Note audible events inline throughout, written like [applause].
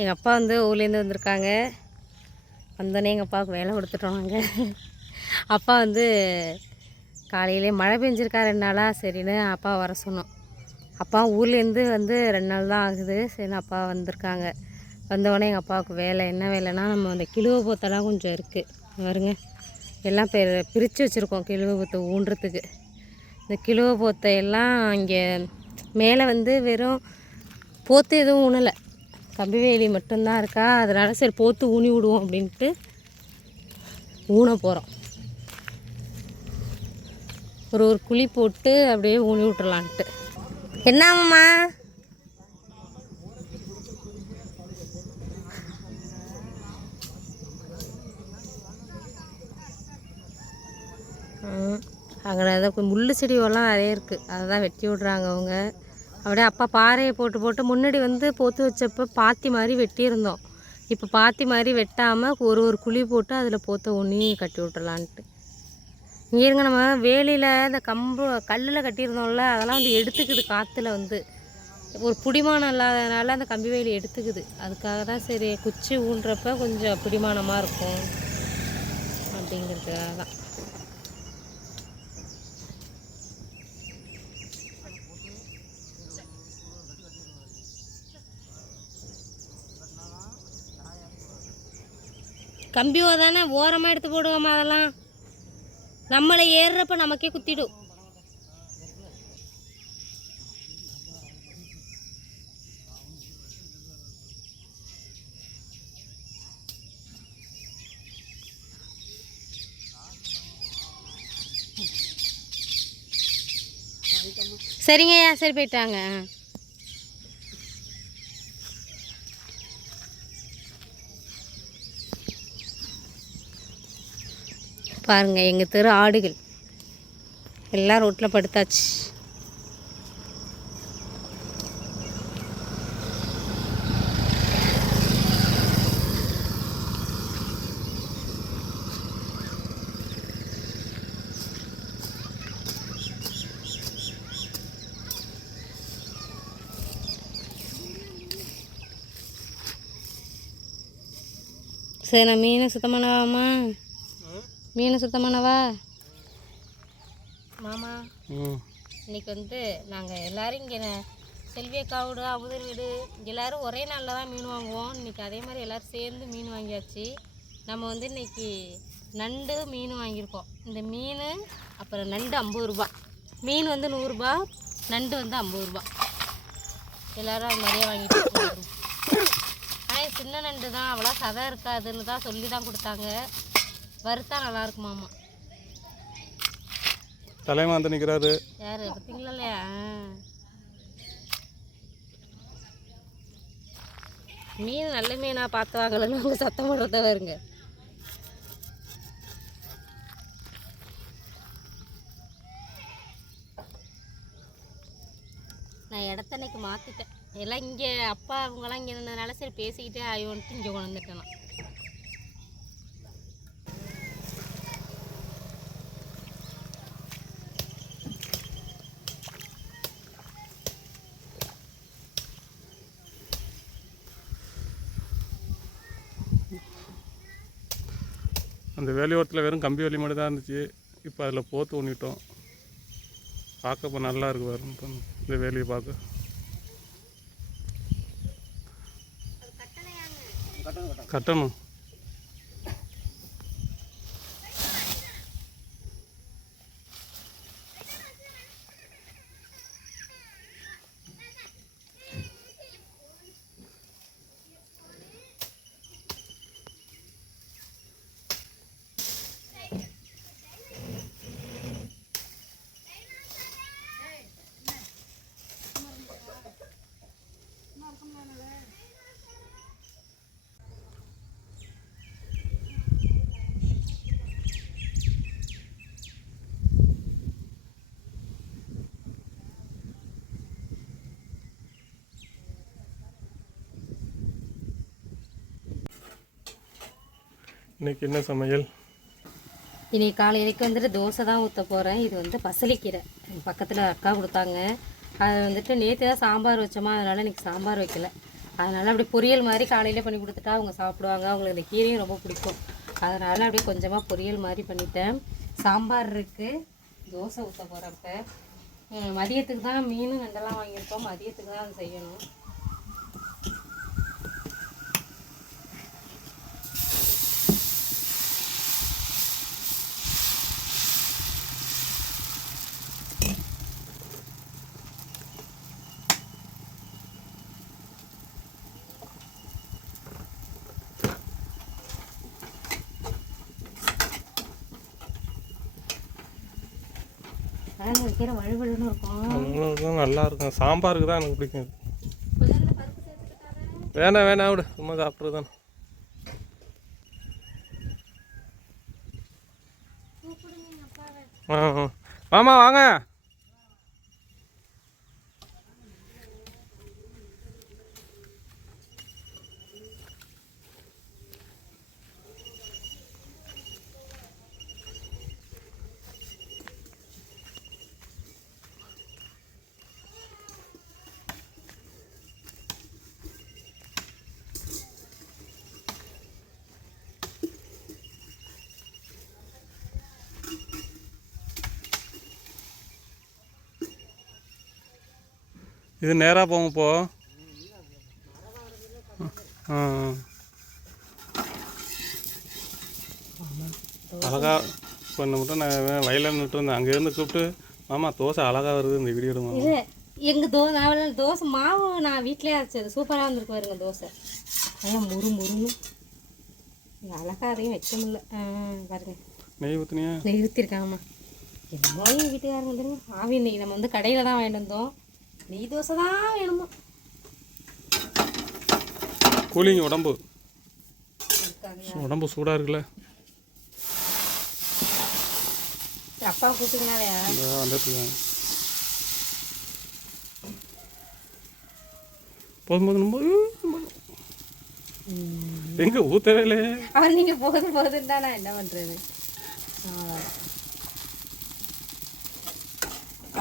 எங்கள் அப்பா வந்து ஊர்லேருந்து வந்திருக்காங்க. வந்தோடனே எங்கள் அப்பாவுக்கு வேலை கொடுத்துட்டோம் நாங்கள் அப்பா வந்து காலையிலே மழை பெஞ்சிருக்கா ரெண்டு நாளாக சரின்னு அப்பா வர சொன்னோம். அப்பா ஊர்லேருந்து வந்து ரெண்டு நாள் தான் ஆகுது. சரின்னு அப்பா வந்திருக்காங்க. வந்தவொடனே எங்கள் அப்பாவுக்கு வேலை. என்ன வேலைன்னா நம்ம அந்த கிழுவ போத்தெல்லாம் கொஞ்சம் இருக்குது வருங்க எல்லாம் பெ பிரித்து வச்சுருக்கோம் கிழுவ போத்தை ஊன்றதுக்கு. இந்த கிழுவ போத்தை எல்லாம் இங்கே மேலே வந்து வெறும் போத்து எதுவும் ஊனலை. கம்பி வேலி மட்டும்தான் இருக்கா? அதனால் சரி போத்து ஊனி விடுவோம் அப்படின்ட்டு ஊன போகிறோம் ஒரு ஒரு குழி போட்டு அப்படியே ஊனி விட்டுறலான்ட்டு. என்னம்மா அங்கே தான் முள் செடியெல்லாம் நிறைய இருக்குது அதை தான் வெட்டி விட்றாங்க அவங்க. அப்படியே அப்பா பாறையை போட்டு போட்டு முன்னாடி வந்து போத்து வச்சப்போ பாத்தி மாதிரி வெட்டியிருந்தோம். இப்போ பாத்தி மாதிரி வெட்டாமல் ஒரு ஒரு குழி போட்டு அதில் போத்த உண்ணி கட்டி விட்றலான்ட்டு இங்கே இருங்க நம்ம வேலியில் இந்த கம்பு கல்லில் கட்டியிருந்தோம்ல அதெல்லாம் வந்து எடுத்துக்குது காற்றுல வந்து. ஒரு பிடிமானம் இல்லாததுனால அந்த கம்பி வேலி எடுத்துக்குது. அதுக்காக தான் சரி குச்சி ஊன்றப்ப கொஞ்சம் பிடிமானமாக இருக்கும். அப்படிங்கிறதுக்காக தான். கம்பியோ தானே ஓரமாக எடுத்து போடுவோமா அதெல்லாம்? நம்மளை ஏறுறப்ப நமக்கே குத்திடும். சரிங்கய்யா சரி போயிட்டாங்க பாருங்கள் எங்கள் தெரு ஆடுகள். எல்லாம் ரோட்டில் படுத்தாச்சு. சரி நான் மீனை சுத்தம் பண்ணவாமா மீனை சுத்தம் பண்ணவா மாமா இன்னைக்கு வந்து நாங்கள் எல்லாரும் இங்கே செல்வி அக்கா வீடு எல்லாரும் ஒரே நாளில் தான் மீன் வாங்குவோம். இன்னைக்கு அதே மாதிரி எல்லாரும் சேர்ந்து மீன் வாங்கியாச்சு. நம்ம வந்து இன்னைக்கு நண்டு மீன் வாங்கியிருக்கோம். இந்த மீன் அப்புறம் நண்டு ஐம்பது ரூபா. மீன் வந்து நூறுரூபா நண்டு வந்து ஐம்பது ரூபா. எல்லாரும் அது மாதிரியே வாங்கிட்டு இருக்கோம். ஆனால் சின்ன நண்டு தான். அவ்வளோ சதை இருக்காதுன்னு தான் சொல்லி தான் கொடுத்தாங்க. வறுத்தா நல்லா இருக்குமாமா தலைமா வந்து நிற்கிறாரு யாரு பார்த்தீங்களா இல்லையா? மீன் நல்ல மீனா பார்த்து வாங்கலன்னு அவங்க சத்தம் போடுறத வருங்க நான் இடத்த இன்னைக்கு மாற்றிட்டேன் எல்லாம் இங்கே அப்பா அவங்களாம் இங்கே இருந்ததுனால சரி பேசிக்கிட்டே ஆயோன்ட்டு இங்கே கொண்டு வந்துட்டேன் நான். அந்த வேலையோரத்தில் வெறும் கம்பி வேலி மட்டும் தான் இருந்துச்சு. இப்போ அதில் போத்து ஊனிட்டோம். பார்க்க இப்போ நல்லா இருக்கு வரும் இந்த வேலியை பார்க்க. கட்டணும். இன்னைக்கு என்ன சமையல்? இன்னைக்கு காலையிலைக்கு வந்துட்டு தோசை தான் ஊற்ற போகிறேன் இது வந்து பசலிக்கீரை. பக்கத்தில் அக்கா கொடுத்தாங்க. அது வந்துட்டு நேற்று தான் சாம்பார் வச்சோமா அதனால் இன்னைக்கு சாம்பார் வைக்கல. அதனால் அப்படியே பொரியல் மாதிரி காலையில் பண்ணி கொடுத்துட்டா அவங்க சாப்பிடுவாங்க. அவங்களுக்கு இந்த கீரையும் ரொம்ப பிடிக்கும். அதனால் அப்படியே கொஞ்சமாக பொரியல் மாதிரி பண்ணிட்டேன். சாம்பார் இருக்குது தோசை ஊற்ற போகிறப்ப மதியத்துக்கு தான் மீன் நண்டெல்லாம் வாங்கியிருக்கோம். மதியத்துக்கு தான் செய்யணும். ஆனால் வைக்கிற வழுவழுன்னு இருக்கும். நல்லா இருக்கும். சாம்பாருக்கு தான் எனக்கு பிடிக்கும் வேணாம் வேணாம் விடு. சும்மா சாப்பிட்றது தான். ஆ. மாமா வாங்க. இது நேராக போங்க போ ஆ ஆ. அழகா இப்போ இந்த மட்டும் நான் வயலில் நின்று இருந்தேன். அங்கேருந்து கூப்பிட்டு மாமா தோசை அழகா வருது இந்த வீடியோ இல்லை எங்கள் தோ நான் தோசை மாவு நான் வீட்டிலே அரைச்சது. சூப்பராக வந்திருக்கு பாருங்க தோசை. நல்லா முறு முறுன்னு. அழகா அதையும் வைக்க முடியல. பாருங்க. நெய் ஊற்றுனியா நெய் ஊற்றிருக்காங்கம்மா எங்கள் வீட்டுக்காரங்க தெரியுமா ஆவி இன்னைக்கு நம்ம வந்து கடையில் தான் வாங்கிட்டு வந்தோம். நெய் தோசை தான் வேணுமா? கூலிங் உடம்பு. உடம்பு சூடாக இருக்குல்ல? அப்பா கூப்பிட்டுங்கனாலையா இந்த வந்துட்டு இருக்காங்க. போதும் போதும் போதும் எங்க ஊற்றவே இல்லையே? அவன் நீங்கள் போதும் போதுன்னு தான் நான் என்ன பண்ணுறது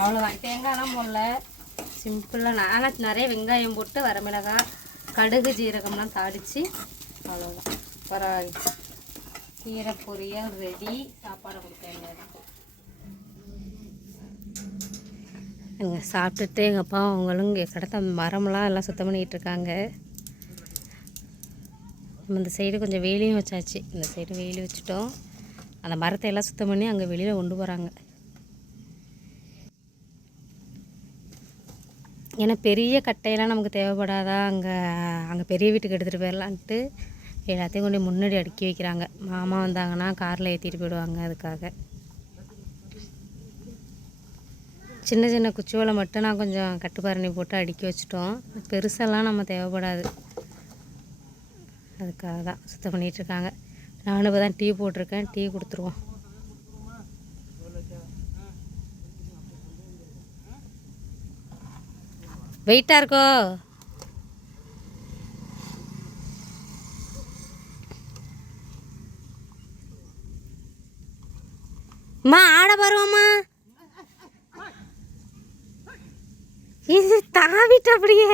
அவ்வளோதான் தேங்காய்லாம் போடல. சிம்பிளாக நான் ஆனால் நிறைய வெங்காயம் போட்டு வரமிளகாய் கடுகு ஜீரகம்லாம் தாளித்து அவ்வளோதான் பரவாயில்ல. கீரை பொரியல் ரெடி சாப்பாடு கொடுத்தேன் எங்க சாப்பிட்டுட்டு எங்கள் அப்பா அவங்களும் இங்கே கிடத்த மரம்லாம் எல்லாம் சுத்தம் பண்ணிகிட்டு இருக்காங்க. நம்ம இந்த சைடு கொஞ்சம் வேலியும் வச்சாச்சு. இந்த சைடு வேலி வச்சுட்டோம். அந்த மரத்தை எல்லாம் சுத்தம் பண்ணி அங்கே வெளியில் கொண்டு போகிறாங்க ஏன்னா பெரிய கட்டையெல்லாம் நமக்கு தேவைப்படாதா? அங்கே அங்கே பெரிய வீட்டுக்கு எடுத்துகிட்டு போயிடலான்ட்டு எல்லாத்தையும் கொண்டு முன்னாடி அடுக்கி வைக்கிறாங்க. மாமா வந்தாங்கன்னா காரில் ஏற்றிட்டு போயிடுவாங்க அதுக்காக. சின்ன சின்ன குச்சிவலை மட்டும் நான் கொஞ்சம் கட்டுப்பாரணி போட்டு அடுக்கி வச்சுட்டோம். பெருசெல்லாம் நம்ம தேவைப்படாது. அதுக்காக தான் சுத்தம் பண்ணிகிட்ருக்காங்க நானும் இப்போ தான் டீ போட்டிருக்கேன். டீ கொடுத்துருவோம். வெயிட்டாக இருக்கோ? அம்மா ஆட வருவோம்மா இது தாவிட்டு அப்படியே.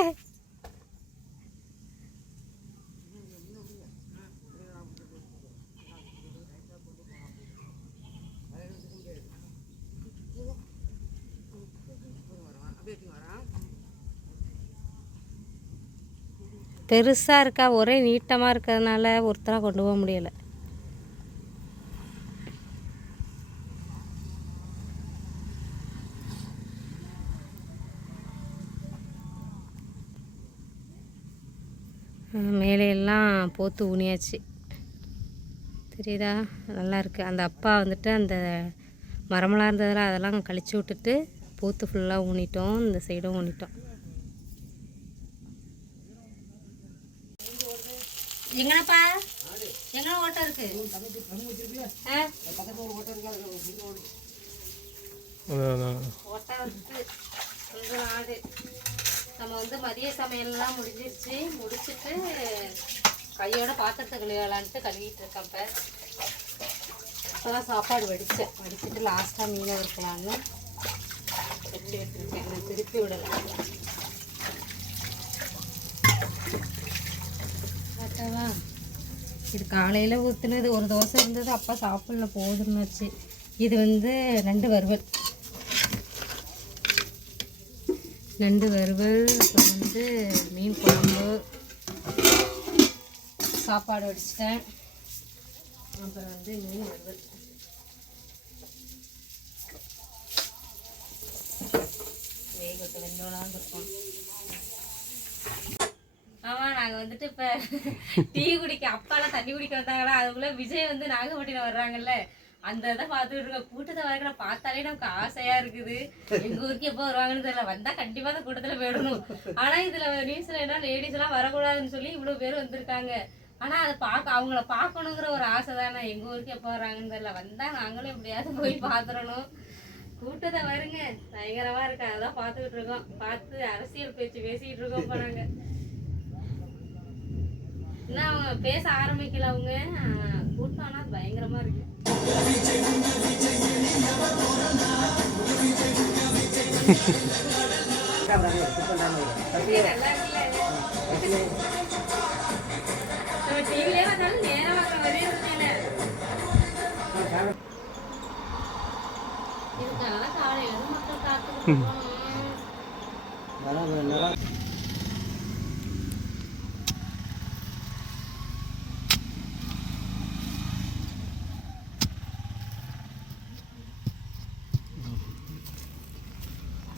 பெருசாக இருக்கா ஒரே நீட்டமாக இருக்கிறதுனால ஒருத்தராக கொண்டு போக முடியலை. மேலையெல்லாம் போத்து ஊனியாச்சு. தெரியுதா? நல்லாயிருக்கு அந்த அப்பா வந்துட்டு அந்த மரமெல்லாம் இருந்ததில் அதெல்லாம் கழிச்சு விட்டுட்டு போத்து ஃபுல்லாக ஊனிட்டோம். இந்த சைடும் ஊனிட்டோம். எங்கனப்பா? எங்க ஓட்டம் இருக்கு? ஓட்டம் இருக்கு. ஆடு நம்ம வந்து மதிய சமையல்லாம் முடிஞ்சிருச்சு. முடிச்சுட்டு கையோட பாத்திரத்தை கழுவலான்ட்டு கழுவிட்டு இருக்கேன் இப்போ. இப்போதான் சாப்பாடு வடித்தேன் வடிச்சிட்டு லாஸ்ட்டாக மீனை இருக்கலாம்னு வச்சு விட்டுருக்கேன் திருப்பி விடலாம் இது காலையில் ஊற்றுனது ஒரு தோசை இருந்தது அப்பா சாப்பிடல போதுன்னு வச்சு. இது வந்து நண்டு வறுவல். நண்டு வறுவல் அப்புறம் வந்து மீன் குழம்பு. சாப்பாடு வடிச்சிட்டேன் அப்புறம் வந்து மீன் வறுவல். வேகத்தை வெந்தோலான்னு இருக்கும் ஆமா நாங்க வந்துட்டு இப்ப டீ குடிக்க அப்பாலாம் தண்ணி குடிக்க வந்தாங்களா அதுக்குள்ள விஜய் வந்து நாகப்பட்டினம் வர்றாங்கல்ல அந்த இதை பார்த்துட்டு இருக்கோம். கூட்டத்தை வரைக்கிற பார்த்தாலே நமக்கு ஆசையா இருக்குது. எங்க ஊருக்கு எப்போ வருவாங்கன்னு தெரியல. வந்தா கண்டிப்பா அந்த கூட்டத்துல போயிடணும். ஆனா இதுல நியூஸ்ல என்ன லேடிஸ் எல்லாம் வரக்கூடாதுன்னு சொல்லி இவ்வளவு பேர் வந்திருக்காங்க. ஆனா அதை பார்க்க அவங்கள பார்க்கணுங்கிற ஒரு ஆசை தானே. எங்க ஊருக்கு எப்போ வர்றாங்கன்னு தெரியல. வந்தா நாங்களும் எப்படியாவது போய் பார்த்துடணும். கூட்டத்தை வருங்க பயங்கரமா இருக்கு. அதெல்லாம் பார்த்துக்கிட்டு இருக்கோம். பார்த்து அரசியல் பேச்சு பேசிக்கிட்டு இருக்கோம் இப்போ நாங்க. இன்னும் அவங்க பேச ஆரம்பிக்கல அவங்க? கூட்டம் ஆனா பயங்கரமா இருக்கு. டிவிலே வந்தாலும் நேரம் இதுக்காக காலையில மக்கள் காத்துக்கிட்டு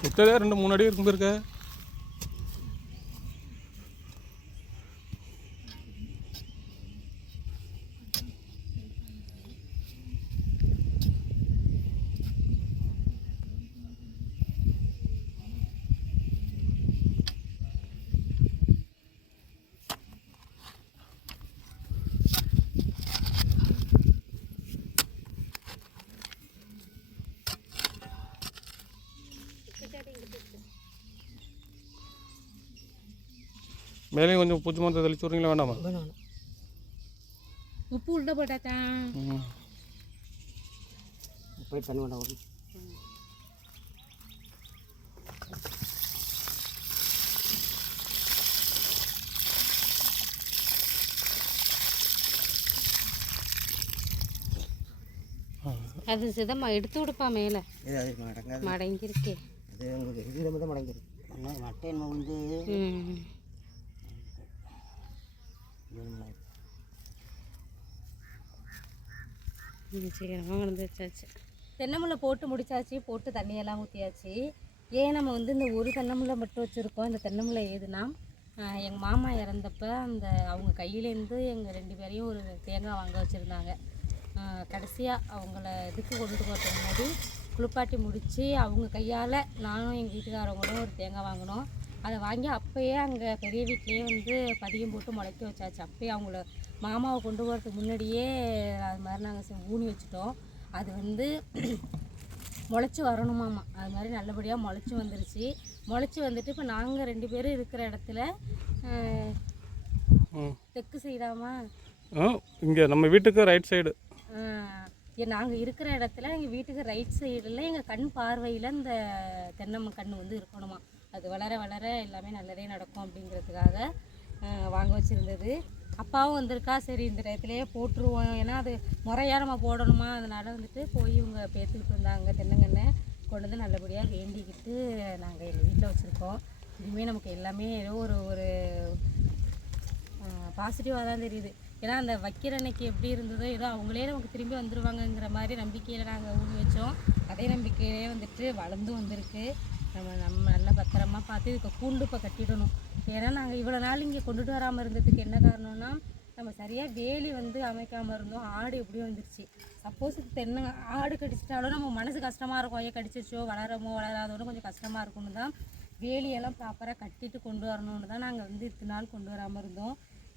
எத்தனை ரெண்டு மூணு அடி இருக்கும் இருக்க. மேலேயும் கொஞ்சம் பூச்சி மரத்தை தெளிச்சு விட்றீங்களா வேண்டாமா? உப்பு உள்ள ம். இப்படி பண்ண வேண்டாம் ஒரு அது சிதமா எடுத்து விடுப்பா மேலே. மடங்கிருக்கே மடங்கிருக்கு ஆனால் மட்டை என்ன வந்து சீக்கிரமாக வளர்ந்து வச்சாச்சு. தென்னமுல்லை போட்டு முடிச்சாச்சு போட்டு தண்ணியெல்லாம் ஊற்றியாச்சு ஏன் நம்ம வந்து இந்த ஒரு தென்னமுல்லை மட்டும் வச்சுருக்கோம்? இந்த தென்னமுல்லை ஏதுனா எங்கள் மாமா இறந்தப்ப அந்த அவங்க கையிலேருந்து எங்கள் ரெண்டு பேரையும் ஒரு தேங்காய் வாங்க வச்சுருந்தாங்க. கடைசியாக அவங்கள இதுக்கு கொண்டுட்டு போகிறது முன்னாடி குளிப்பாட்டி முடித்து அவங்க கையால் நானும் எங்கள் வீட்டுக்காரவங்களும் ஒரு தேங்காய் வாங்கினோம். அதை வாங்கி அப்போயே அங்கே பெரிய வீட்லேயே வந்து பதியம் போட்டு முளைக்க வச்சாச்சு. அப்போயே அவங்கள மாமாவை கொண்டு போகிறதுக்கு முன்னாடியே அது மாதிரி நாங்கள் ஊனி வச்சுட்டோம். அது வந்து [clears throat] முளைச்சி வரணுமாமா அது மாதிரி நல்லபடியாக முளைச்சி வந்துருச்சு. முளைச்சி வந்துட்டு இப்போ நாங்கள் ரெண்டு பேரும் இருக்கிற இடத்துல தெற்கு சைடாமா? இங்கே நம்ம வீட்டுக்கு ரைட் சைடு நாங்கள் இருக்கிற இடத்துல எங்கள் வீட்டுக்கு ரைட் சைடில் எங்கள் கண் பார்வையில் இந்த தென்னை கன்று வந்து இருக்கணுமா. அது வளர வளர எல்லாமே நல்லதே நடக்கும் அப்படிங்கிறதுக்காக வாங்க வச்சுருந்தது. அப்பாவும் வந்திருக்கா சரி இந்த டயத்துலேயே போட்டுருவோம். ஏன்னா அது முறையாக நம்ம போடணுமா? அதனால் வந்துட்டு போய் இவங்க பேத்துக்கிட்டு இருந்தாங்க தென்னங்கன்னு கொண்டு வந்து நல்லபடியாக வேண்டிக்கிட்டு நாங்கள் எங்கள் வீட்டில் வச்சுருக்கோம். இனிமேல் நமக்கு எல்லாமே ஏதோ ஒரு ஒரு பாசிட்டிவாக தான் தெரியுது. ஏன்னா அந்த வைக்கிற அன்னைக்கு எப்படி இருந்ததோ ஏதோ அவங்களே நமக்கு திரும்பி வந்துருவாங்கங்கிற மாதிரி நம்பிக்கையில் நாங்கள் ஊனி வச்சோம். அதே நம்பிக்கையிலே வந்துட்டு வளர்ந்து வந்திருக்கு. நம்ம நம்ம நல்லா பத்திரமா பார்த்து இதுக்கு கூண்டு இப்போ கட்டிடணும். ஏன்னா நாங்கள் இவ்வளோ நாள் இங்கே கொண்டுட்டு வராமல் இருந்ததுக்கு என்ன காரணம்னா நம்ம சரியாக வேலி வந்து அமைக்காமல் இருந்தோம். ஆடு எப்படி வந்துருச்சு. சப்போஸ் தென்னை ஆடு கடிச்சிட்டாலும் நம்ம மனசு கஷ்டமாக இருக்கும். ஐயா கடிச்சிச்சோ வளரமோ வளராதோன்னு கொஞ்சம் கஷ்டமாக இருக்கும்னு தான் வேலியெல்லாம் ப்ராப்பராக கட்டிட்டு கொண்டு வரணும்னு தான் நாங்கள் வந்து இத்தனை நாள் கொண்டு வராமல் இருந்தோம்.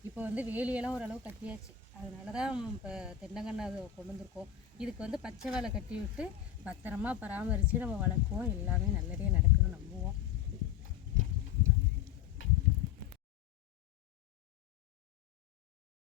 இப்போ வந்து வேலியெல்லாம் ஓரளவு கட்டியாச்சு. அதனால தான் இப்போ தென்னங்கன்று அதை கொண்டு வந்திருக்கோம். இதுக்கு வந்து பச்சை வேலை கட்டி விட்டு பத்திரமா பராமரித்து நம்ம வளர்க்குவோம். எல்லாமே நல்லதே நடக்கும்